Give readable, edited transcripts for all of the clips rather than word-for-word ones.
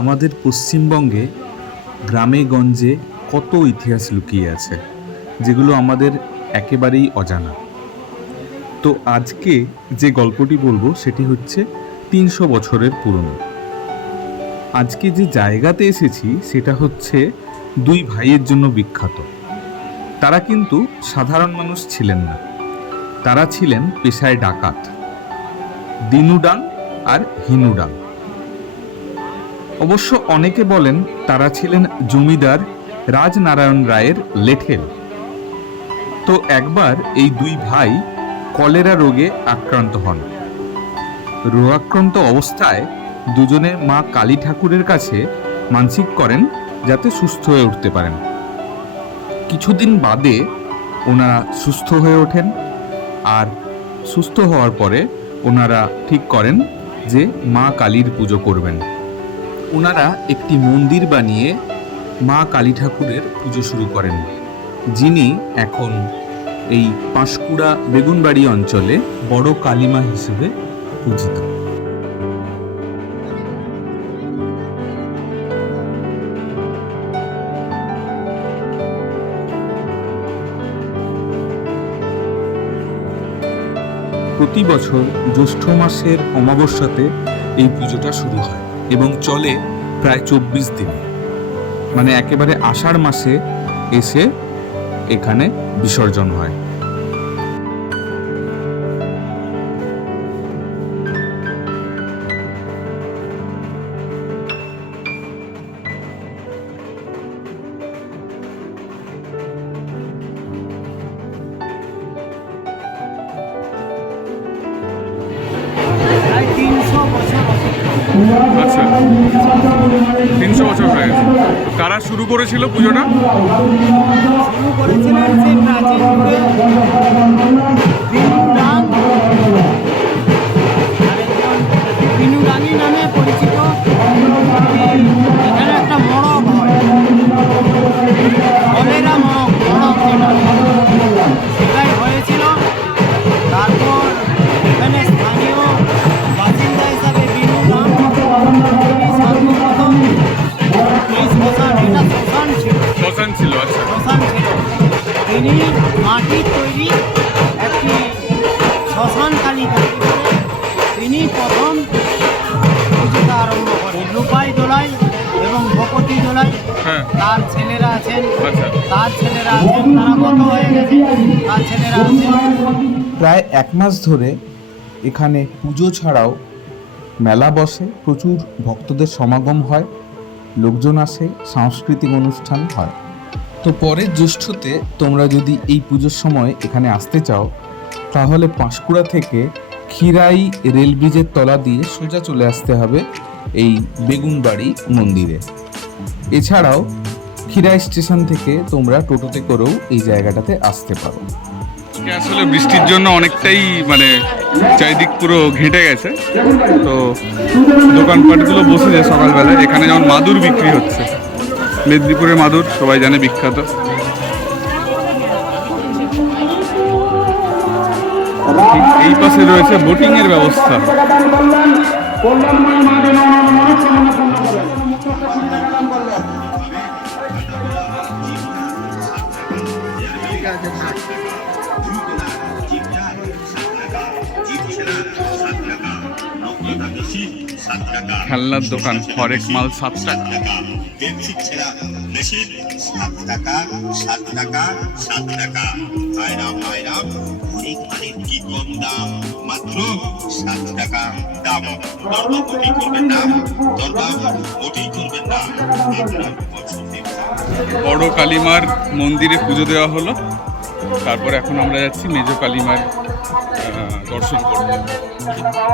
আমাদের পশ্চিমবঙ্গে গ্রামে গঞ্জে কত ইতিহাস লুকিয়ে আছে, যেগুলো আমাদের একেবারেই অজানা। তো আজকে যে গল্পটি বলবো সেটি হচ্ছে 300 বছরের পুরনো। আজকে যে জায়গাতে এসেছি সেটা হচ্ছে দুই ভাইয়ের জন্য বিখ্যাত। তারা কিন্তু সাধারণ মানুষ ছিলেন না, তারা ছিলেন পেশায় ডাকাত, দিনুডাং আর হিনুডাং। অবশ্য অনেকে বলেন তারা ছিলেন জমিদার রাজনারায়ণ রায়ের লেঠেল। তো একবার এই দুই ভাই কলেরা রোগে আক্রান্ত হন। রোগাক্রান্ত অবস্থায় দুজনে মা কালী ঠাকুরের কাছে মানসিক করেন যাতে সুস্থ হয়ে উঠতে পারেন। কিছুদিন বাদে ওনারা সুস্থ হয়ে ওঠেন, আর সুস্থ হওয়ার পরে ওনারা ঠিক করেন যে মা কালীর পুজো করবেন। ওনারা একটি মন্দির বানিয়ে মা কালী ঠাকুরের পুজো শুরু করেন, যিনি এখন এই পাঁশকুড়া বেগুনবাড়ি অঞ্চলে বড় কালীমা হিসেবে পূজিত। প্রতি বছর জ্যৈষ্ঠ মাসের অমাবস্যাতে এই পুজোটা শুরু হয় এবং চলে প্রায় 24 দিন। মানে একেবারে আষাঢ় মাসে এসে এখানে বিসর্জন হয়। আচ্ছা, 300 বছর হয়ে গেছে। কারা শুরু করেছিল পুজোটা? শুরু করেছিলেন সেই প্রাচীন যুগে দিনুডাং, আরেকজন দিনুডাঙ্গি নামে পরিচিত। এখানে একটা মড়ক হয়, কলেরা মড়ক যেটা, সেটাই হয়েছিল। তারপর এখানে স্থানীয় বাসিন্দা হিসাবে দিনুডাং, তিনি সর্বপ্রথম এই শ্মশান, এটা শ্মশান ছিল, শ্মশান ছিল। আচ্ছা, শ্মশান ছিল। তিনি মাটির তৈরি একটি শ্মশান কালী তৈরি করে তিনি প্রথম পুজোটা আরম্ভ করেন। রূপাই দোলাই এবং ভকতি দোলাই, হ্যাঁ, তার ছেলেরা আছেন, আচ্ছা, তার ছেলেরা আছেন, তারা কত হয়ে গেছে, তার ছেলেরা আছেন। প্রায় 1 মাস ধরে এখানে পুজো ছাড়াও মেলা বসে, প্রচুর ভক্তদের সমাগম হয়, লোকজন আসে, সাংস্কৃতিক অনুষ্ঠান হয়। তো পরের জ্যৈষ্ঠতে তোমরা যদি এই পুজোর সময় এখানে আসতে চাও, তাহলে পাঁশকুড়া থেকে খিরাই রেল ব্রিজের তলা দিয়ে সোজা চলে আসতে হবে এই বেগুনবাড়ি মন্দিরে। এছাড়াও খিরাই স্টেশন থেকে তোমরা টোটোতে করেও এই জায়গাটাতে আসতে পারো। আসলে বৃষ্টির জন্য অনেকটাই মানে চারিদিক পুরো ঘেঁটে গেছে। তো দোকানপাটগুলো বসেছে সকালবেলায়। এখানে যেমন মাদুর বিক্রি হচ্ছে, মেদিনীপুরের মাদুর সবাই জানে, বিখ্যাত। ঠিক এই পাশে রয়েছে বোটিং এর ব্যবস্থা। খেলনার দোকান, হরেক মাল 7 টাকা। বড় কালীমার মন্দিরে পুজো দেওয়া হলো, তারপর এখন আমরা যাচ্ছি মেজো কালীমার দর্শন করতে।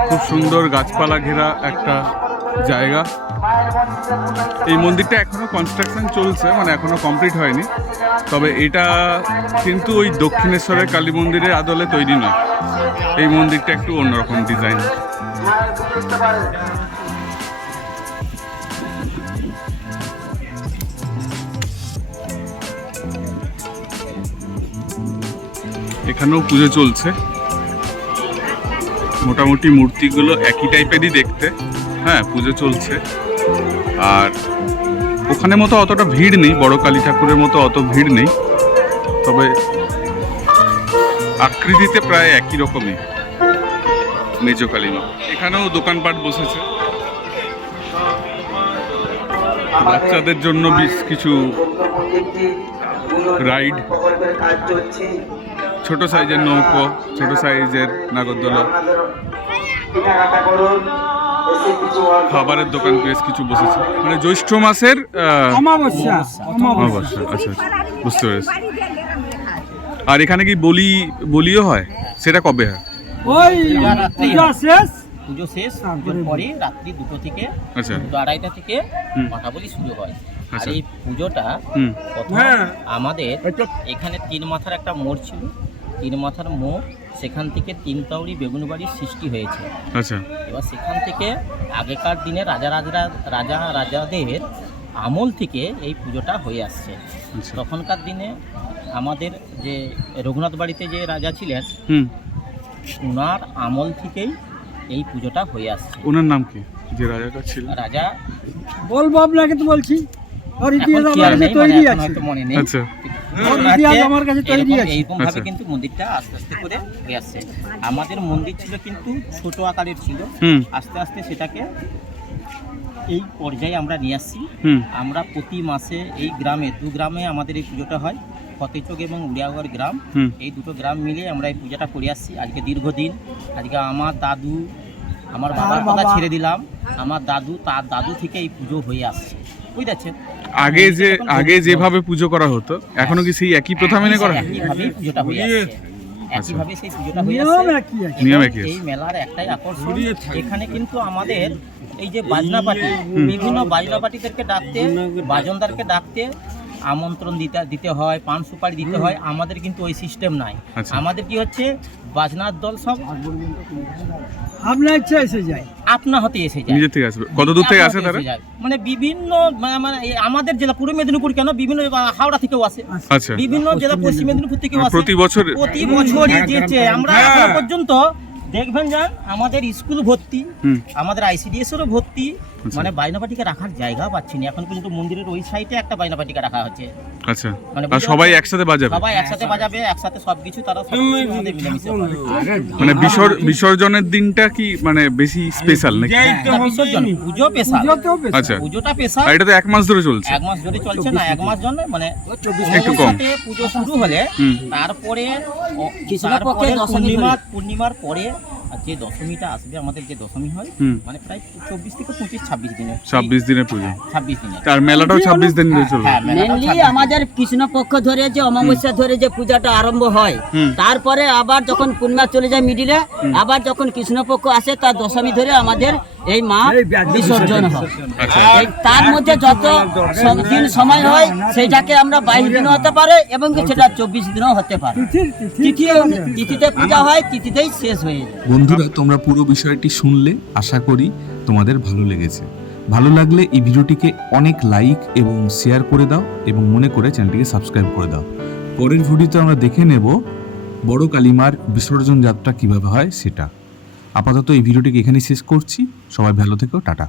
খুব সুন্দর গাছপালা ঘেরা একটা জায়গা। এই মন্দিরটা এখনো কনস্ট্রাকশন চলছে, মানে এখনো কমপ্লিট হয়নি। তবে এটা কিন্তু ওই দক্ষিণেশ্বরের কালী মন্দিরের আদলে তৈরি নয়। এই মন্দিরটা একটু অন্যরকম ডিজাইন। এখানেও পুজো চলছে। মোটামুটি মূর্তিগুলো একই টাইপেরই দেখতে, হ্যাঁ পুজো চলছে। আর ওখানে মতো অতটা ভিড় নেই, বড় কালী ঠাকুরের মতো অত ভিড় নেই, তবে আকৃতিতে প্রায় একই রকমই মেজ কালীমা। এখানেও দোকানপাট বসেছে, বাচ্চাদের জন্য বেশ কিছু রাইড, ছোট সাইজের নৌকো, ছোট সাইজের নাগরদোলা, খাবারের দোকান বেশ কিছু বসেছে। মানে জ্যৈষ্ঠ মাসের অমাবস্যা অমাবস্যা। আচ্ছা আচ্ছা, বুঝতে পেরেছি। আর এখানে কি বলিও হয়, সেটা কবে হয়? ওই পূজা শেষ, পুজো শেষ, পুজোর পরে রাত্রি 2টো থেকে আচ্ছা 2:30 থেকে হুম। মাঠাবলি শুরু হয়। আর আচ্ছা। এই পুজোটা হুম প্রথম আমাদের এখানে 3 মাথার একটা মোড় ছিল, 3 মাথার মোড়, সেখান থেকে 3 তাউরি বেগুনবাড়ির সৃষ্টি হয়েছে। আচ্ছা এবার সেখান থেকে আগেকার দিনে রাজাদের আমল থেকে এই পুজোটা হয়ে আসছে। আচ্ছা। তখনকার দিনে আমাদের যে রঘুনাথ বাড়িতে যে রাজা ছিলেন, হুম, ওনার আমল থেকেই এই পুজোটা হয়ে আসছে। ওনার নাম কি যে রাজাটা ছিল? রাজা বলবো আপনাকে তো বলছি, ওর এখন ইতিহাস খেয়াল আমার কাছে নেই, মানে তৈরি এখন আছে, হয়তো মনে নেই। আচ্ছা ওর ইতিহাস আমার কাছে তৈরি আছে। এইরকম ভাবে আচ্ছা। কিন্তু মন্দিরটা আস্তে আস্তে করে হয়ে আসছে। আমাদের মন্দির ছিল কিন্তু ছোট আকারের ছিল, হুম আস্তে আস্তে সেটাকে এই পর্যায়ে আমরা নিয়ে আসছি। হুম আমরা প্রতি মাসে এই গ্রামে 2 গ্রামে আমাদের এই পুজোটা হয়, ফতেচক এবং উড়িয়াগড় গ্রাম, হুম এই 2টো গ্রাম মিলে আমরা এই পুজোটা করে আসছি আজকে দীর্ঘদিন। আজকে আমার দাদু, আমার বাবার কথা ছেড়ে দিলাম, আমার দাদু, তার দাদু থেকে এই পুজো হয়ে আসছে, বুঝতেছেন? আগে যেভাবে পুজো করা হতো, এখনো কি সেই একই প্রথা মেনে করা হয়? একইভাবেই পুজোটা হয়ে আসছে, একইভাবে সেই পুজোটা হয়ে নিয়ম আসছে। একই আছে। নিয়ম এবং একই আছে। এই মেলার একটাই আকর্ষণ, এখানে কিন্তু আমাদের এই যে বাজনা পার্টি, বিভিন্ন বাজনা পার্টিদেরকে ডাকতে, বাজনদারকে ডাকতে আমন্ত্রণ দিতে হয়, পান সুপারি দিতে হয়। আমাদের কিন্তু ওই সিস্টেম নাই। আচ্ছা। আমাদের কি হচ্ছে, বাজনার দল সব আপনার ইচ্ছা এসে যায়। আপনা হতে এসে যায়। নিজে থেকে আসবে? কত দূর থেকে আসে তারা? এসে যায়। মানে বিভিন্ন মানে এই আমাদের জেলা পূর্ব মেদিনীপুর কেন, বিভিন্ন হাওড়া থেকেও আসে, আচ্ছা, বিভিন্ন জেলা পশ্চিম মেদিনীপুর থেকেও আসে। প্রতি বছর? প্রতি বছরই যেছে আমরা এখনো পর্যন্ত দেখবেন যান আমাদের স্কুল ভর্তি, হুম আমাদের ICDS এরও ভর্তি, আচ্ছা। মানে বাইনাপাটিকে রাখার জায়গা পাচ্ছি না। এখন কিন্তু মন্দিরের ওই সাইডে একটা বাইনাপাটিকে রাখা হচ্ছে, আচ্ছা। মানে আর সবাই একসাথে বাজাবে? সবাই একসাথে বাজাবে, একসাথে সবকিছু তারা সবকিছু আমাদের মিলেমিশে হবে। মানে বিসর্জনের দিনটা কি মানে বেশি স্পেশাল নাকি? এটা বিসর্জন, পুজো পেশা, পুজোতেও বেশ। আচ্ছা। পুজোটা পেশা। আর এটা তো 1 মাস ধরে চলছে? 1 মাস ধরে চলছে না, 1 মাস জন্য মানে একটু কম। সাথে পুজো শুরু হলে হুম। তারপরে কৃষ্ণপক্ষে দশমী পূর্ণিমার পরে আর যে দশমীটা আসবে, আমাদের যে দশমী হয়, হুম। মানে প্রায় 24 থেকে 26 দিনের 26 দিনের পুজো। 26 দিনের। আর মেলাটাও 26 দিন ধরে চলবে? হ্যাঁ, মেলাটাও মেনলি 26 দিন। আমাদের কৃষ্ণপক্ষ ধরে যে অমাবস্যা ধরে যে পূজাটা আরম্ভ হয়, হুম। তারপরে আবার যখন পূর্ণিমা চলে যায় মিডিলে, আবার যখন কৃষ্ণপক্ষ আসে তার দশমী ধরে আমাদের এই মা বিসর্জন হয়। আচ্ছা। এই তার মধ্যে যত দিন সময় হয় সেটাকে আমরা 22 দিনও হতে পারে এবং কি সেটা 24 দিনও হতে পারে। তিথিতে পূজা হয়, তিথিতেই শেষ হয়ে যায়। বন্ধুরা, তোমরা পুরো বিষয়টি শুনলে, আশা করি তোমাদের ভালো লেগেছে। ভালো লাগলে এই ভিডিওটিকে অনেক লাইক এবং শেয়ার করে দাও এবং মনে করে চ্যানেলটিকে সাবস্ক্রাইব করে দাও। পরের ভিডিওতে আমরা দেখে নেব বড় কালীমার বিসর্জন যাত্রা কিভাবে হয় সেটা। আপাতত এই ভিডিওটিকে এখানেই শেষ করছি। সবাই ভালো থেকো, টাটা।